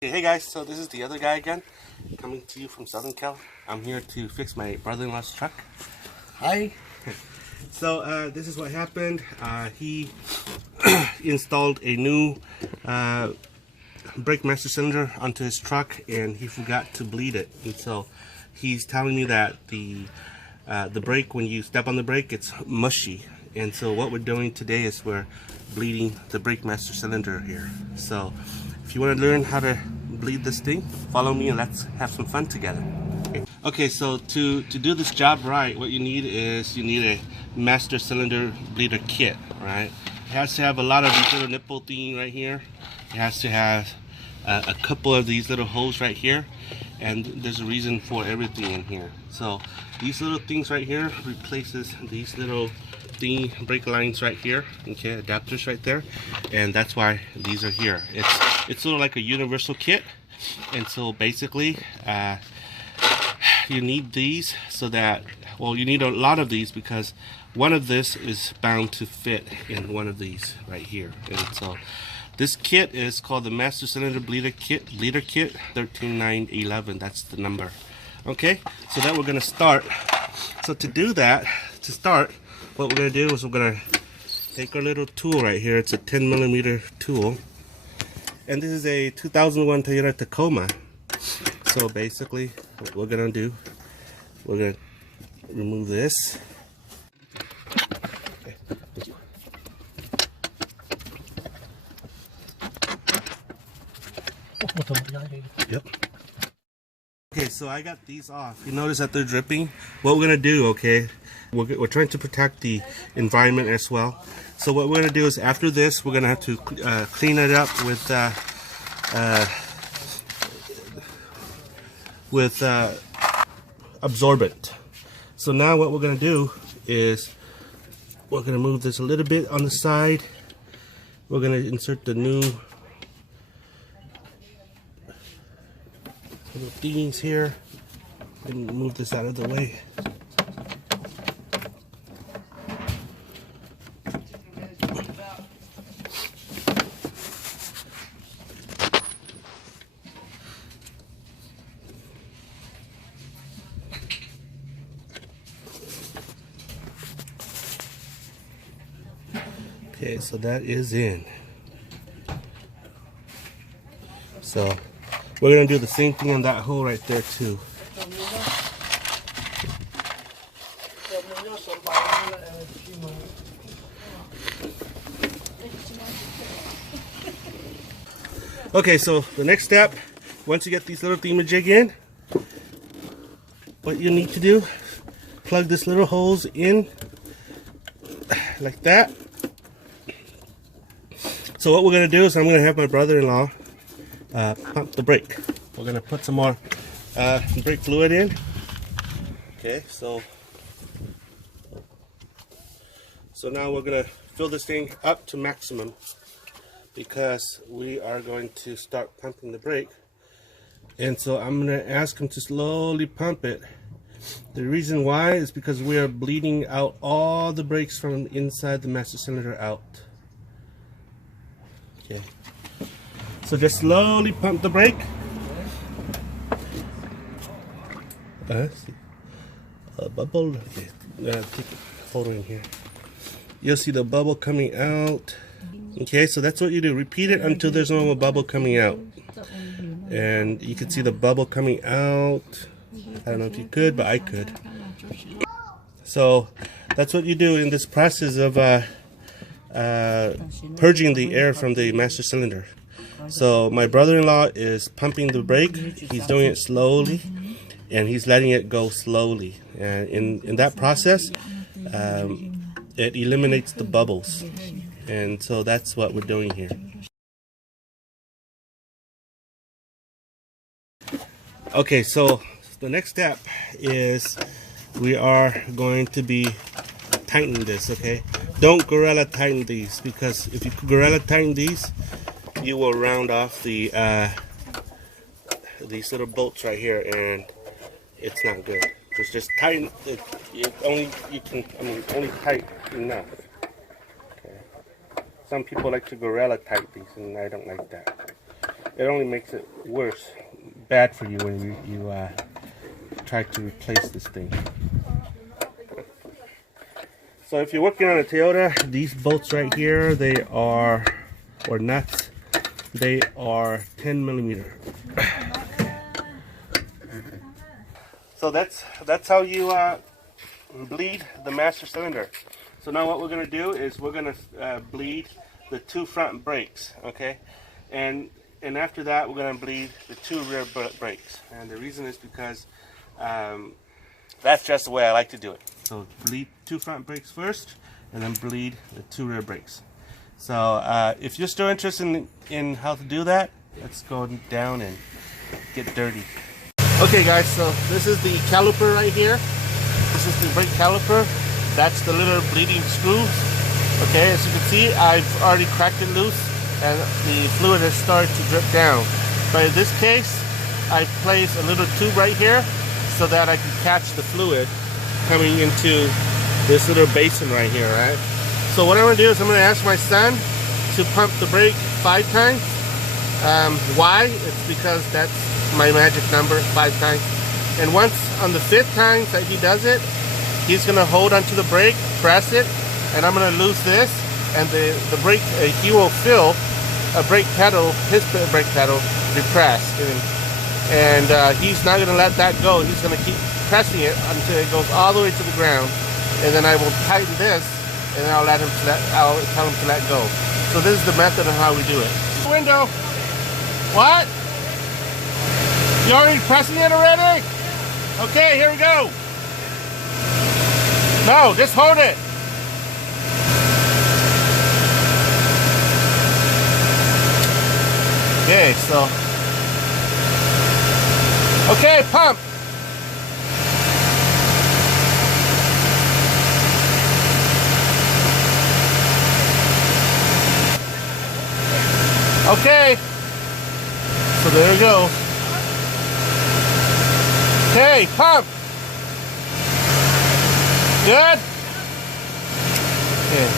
Hey guys, so this is the other guy again, coming to you from Southern Cal. I'm here to fix my brother-in-law's truck. Hi. So this is what happened. He installed a new brake master cylinder onto his truck, and he forgot to bleed it. And so he's telling me that the brake, when you step on the brake, it's mushy. And so what we're doing today is we're bleeding the brake master cylinder here. So if you want to learn how to bleed this thing, follow me and let's have some fun together. Okay, so to do this job right, what you need is a master cylinder bleeder kit, right? It has to have a lot of these little nipple thing right here. It has to have a couple of these little holes right here, and there's a reason for everything in here. So these little things right here replaces these little brake lines right here, okay, adapters right there, and that's why these are here. It's sort of like a universal kit, and so basically you need these so that, well, you need a lot of these because one of this is bound to fit in one of these right here. And so this kit is called the Master Cylinder Bleeder Kit 13911. That's the number. Okay, so that we're gonna start. So to do that, to start, what we're gonna do is we're gonna take our little tool right here. It's a 10mm tool, and this is a 2001 Toyota Tacoma. So basically what we're gonna do, we're gonna remove this. Okay, thank you. Yep. Okay, so I got these off. You notice that they're dripping. What we're gonna do, okay, we're trying to protect the environment as well. So what we're gonna do is after this, we're gonna have to clean it up with absorbent. So now what we're gonna do is we're gonna move this a little bit on the side. We're gonna insert the new little things here and move this out of the way. Okay, so that is in. So we're gonna do the same thing on that hole right there too. Okay, so the next step, once you get these little thingamajig in, what you need to do, plug this little holes in like that. So what we're gonna do is I'm gonna have my brother-in-law pump the brake. We're gonna put some more brake fluid in. Okay, so now we're gonna fill this thing up to maximum because we are going to start pumping the brake. And so I'm gonna ask him to slowly pump it. The reason why is because we are bleeding out all the brakes from inside the master cylinder out. Okay. So just slowly pump the brake. See a bubble. Okay, take a photo in here. You'll see the bubble coming out. Okay, so that's what you do. Repeat it until there's no more bubble coming out. And you can see the bubble coming out. I don't know if you could, but I could. So that's what you do in this process of purging the air from the master cylinder. So my brother-in-law is pumping the brake. He's doing it slowly, and he's letting it go slowly. And in that process, it eliminates the bubbles. And so that's what we're doing here. Okay, so the next step is we are going to be tightening this, okay? Don't gorilla tighten these, because if you gorilla tighten these, you will round off the these little bolts right here, and it's not good. Just tighten it. Only tight enough. Okay. Some people like to gorilla tighten these, and I don't like that. it only makes it worse, bad for you when you try to replace this thing. So if you're working on a Toyota, these bolts right here, they are, or nuts, they are 10 millimeter. So that's how you bleed the master cylinder. So now what we're going to do is we're going to bleed the 2 front brakes, okay? And after that we're going to bleed the 2 rear brakes. And the reason is because that's just the way I like to do it. So bleed 2 front brakes first, and then bleed the 2 rear brakes. So if you're still interested in how to do that, let's go down and get dirty. Okay guys, so this is the caliper right here. This is the brake caliper. That's the little bleeding screws. Okay, as you can see, I've already cracked it loose and the fluid has started to drip down. But in this case, I place a little tube right here so that I can catch the fluid coming into this little basin right here, right? So what I'm going to do is I'm going to ask my son to pump the brake 5 times. Why? It's because that's my magic number, 5 times. And once on the 5th time that he does it, he's going to hold onto the brake, press it, and I'm going to lose this, and the brake, he will feel a brake pedal, his brake pedal, depressed. And he's not going to let that go. He's going to keep pressing it until it goes all the way to the ground, and then I will tighten this, and then I'll tell him to let go. So this is the method of how we do it. Window. What? You already pressing it already? Okay, here we go. No, just hold it. Okay, so. Okay, pump. Okay. So there you go. Okay, pump. Good. Okay.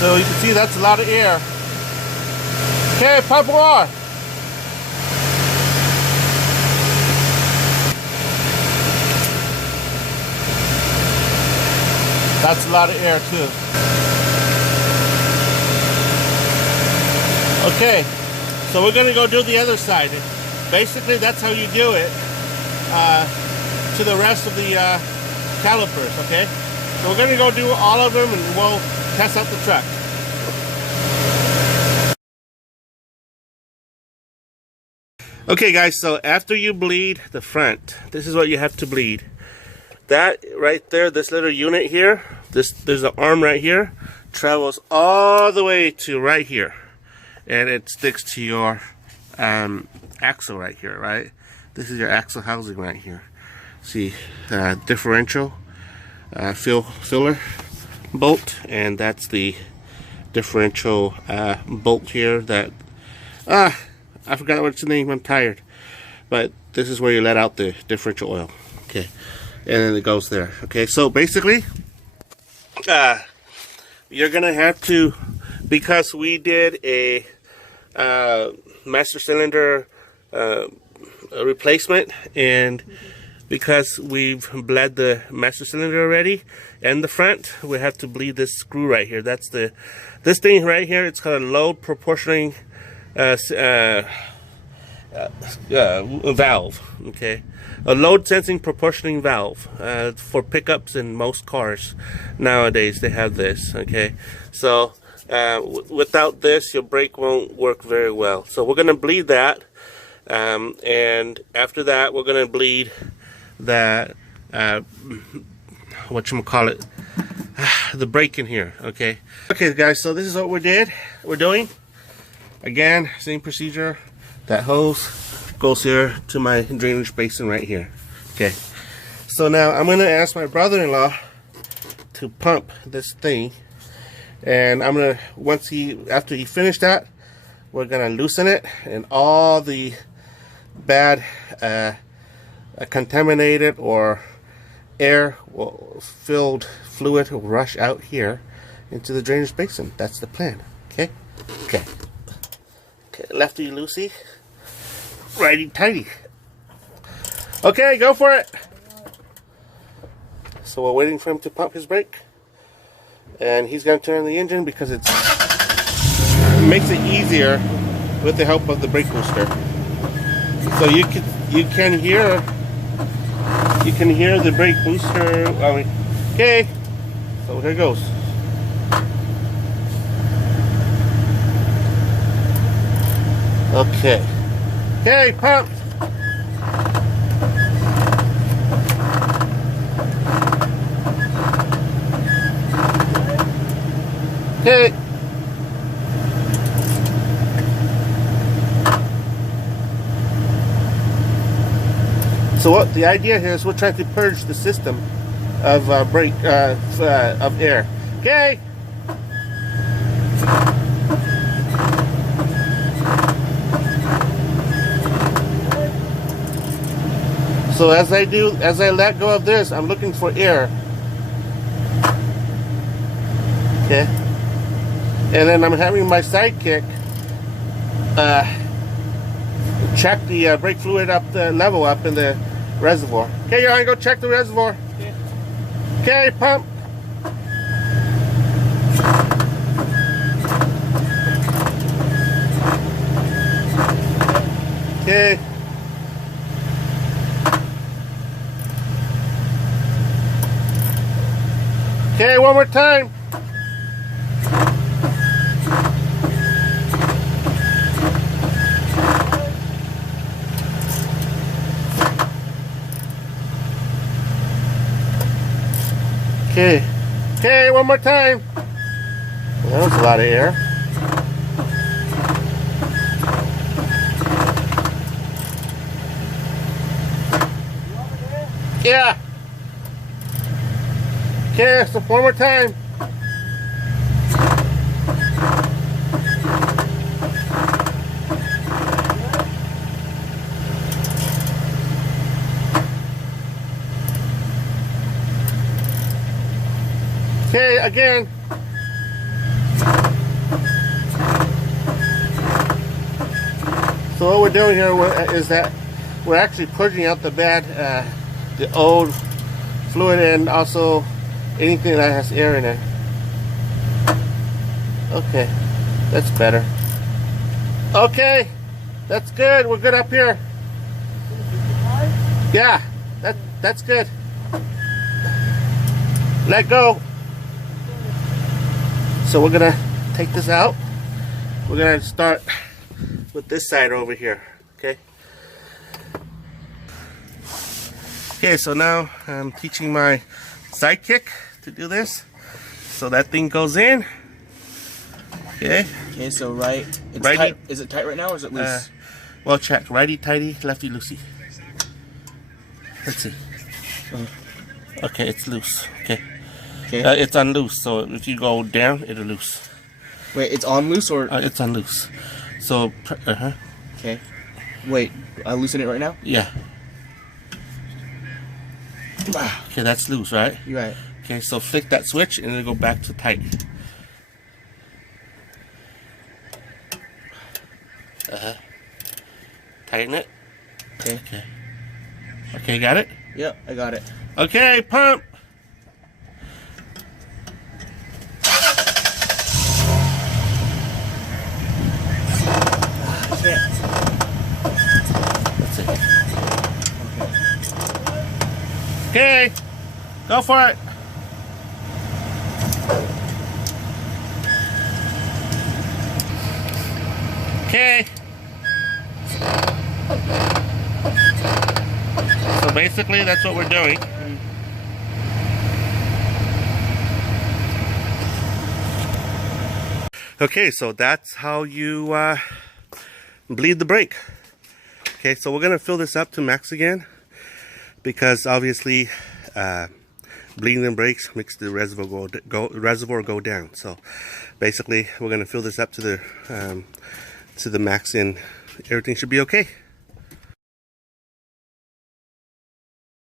So you can see that's a lot of air. Okay, pump more. That's a lot of air too. Okay, so we're gonna go do the other side. Basically, that's how you do it to the rest of the calipers, okay? So we're gonna go do all of them and we'll test out the truck. Okay guys, so after you bleed the front, this is what you have to bleed. That right there, this little unit here, there's an arm right here, travels all the way to right here. And it sticks to your axle right here, right? This is your axle housing right here. See, differential filler bolt, and that's the differential bolt here that, I forgot what's the name, I'm tired. But this is where you let out the differential oil, okay? And then it goes there, okay? So basically, you're gonna have to, because we did a master cylinder replacement, and because we've bled the master cylinder already and the front, we have to bleed this screw right here. That's this thing right here. It's called a load proportioning valve, okay? A load sensing proportioning valve for pickups in most cars nowadays. They have this, okay? So without this, your brake won't work very well. So we're going to bleed that, and after that, we're going to bleed that, whatchamacallit, the brake in here, okay? Okay, guys, so this is what we're doing. Again, same procedure. That hose goes here to my drainage basin right here, okay? So now I'm going to ask my brother-in-law to pump this thing. And I'm gonna, after he finished that, we're gonna loosen it, and all the bad contaminated or air filled fluid will rush out here into the drainage basin. That's the plan. Okay. Okay, lefty loosey, righty tighty. Okay, go for it. So we're waiting for him to pump his brake, and he's going to turn the engine because it makes it easier with the help of the brake booster. So you can hear the brake booster. Okay, so here goes. Okay, pump. Okay. So what the idea here is we're trying to purge the system of brake of air. Okay. So as I let go of this, I'm looking for air. Okay. And then I'm having my sidekick check the brake fluid up, the level up in the reservoir. Okay, you're gonna go check the reservoir. Okay, pump. Okay. Okay, one more time. Okay. Okay, one more time. Well, that was a lot of air. Yeah. Okay, so one more time. Okay, again. So what we're doing here is that we're actually purging out the bad, the old fluid, and also anything that has air in it. Okay, that's better. Okay, that's good. We're good up here. Yeah, that's good. Let go. So we're gonna take this out. We're gonna start with this side over here. Okay. Okay, so now I'm teaching my sidekick to do this. So that thing goes in. Okay. Okay, so right. It's righty. tight. Is it tight right now or is it loose? Well, check. Righty tighty, lefty loosey. Let's see. Okay, it's loose. Okay. Okay. It's unloose, so if you go down, it'll loose. Wait, it's on loose or? It's unloose. So, Okay. Wait, I loosen it right now? Yeah. Okay, that's loose, right? You're right. Okay, so flick that switch and it'll go back to tight. Tighten it. Okay. Okay. Okay, got it? Yep, I got it. Okay, pump. That's it. Okay, go for it. Okay. So basically, that's what we're doing. Okay, so that's how you bleed the brake. Okay, so we're gonna fill this up to max again, because obviously bleeding the brakes makes the reservoir go down. So basically, we're gonna fill this up to the max, and everything should be okay.